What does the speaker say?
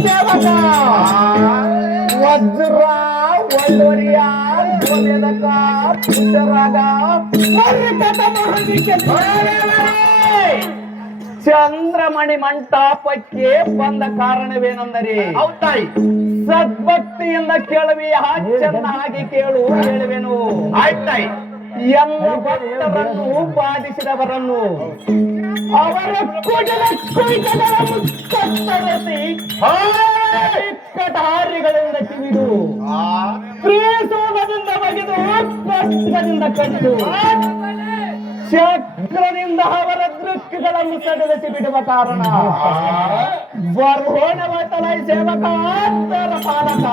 ಸೇವಕ ವಜ್ರ ಒಳ್ಳೊರಿಯ ಗೋಮೆದಕ ಪುಷರಾಗ ಚಂದ್ರಮಣಿ ಮಂಟಪಕ್ಕೆ ಬಂದ ಕಾರಣವೇನೆಂದರೆ ಹೌದಾಯಿ ಸದ್ಭಕ್ತಿಯಿಂದ ಕೇಳುವಿ ಚೆನ್ನಾಗಿ ಕೇಳು ಹೇಳುವೆನು. ಆಯ್ತಾಯಿ ಎಲ್ಲ ಭಕ್ತರನ್ನು ಬಾಧಿಸಿದವರನ್ನು ಅವರ ಕುಟಲ ಕುಯ್ತಗಳ ಮುತ್ತರಿಸಿ ಕಟಾರಿಗಳಿಂದ ಕಿವಿದು ಪ್ರೇಸೋಗದಿಂದ ಬಗೆದು ಖಡ್ಗದಿಂದ ಕಡಿದು ಚಕ್ರದಿಂದ ಅವರ ದೃಕ್ಕಿಗಳನ್ನು ಸಡಿಲಿಸಿ ಬಿಡುವ ಕಾರಣ ಬರೋಣವ ತಲೈ ಸೇವಕ ಅಂತರ ಪಾಲಕ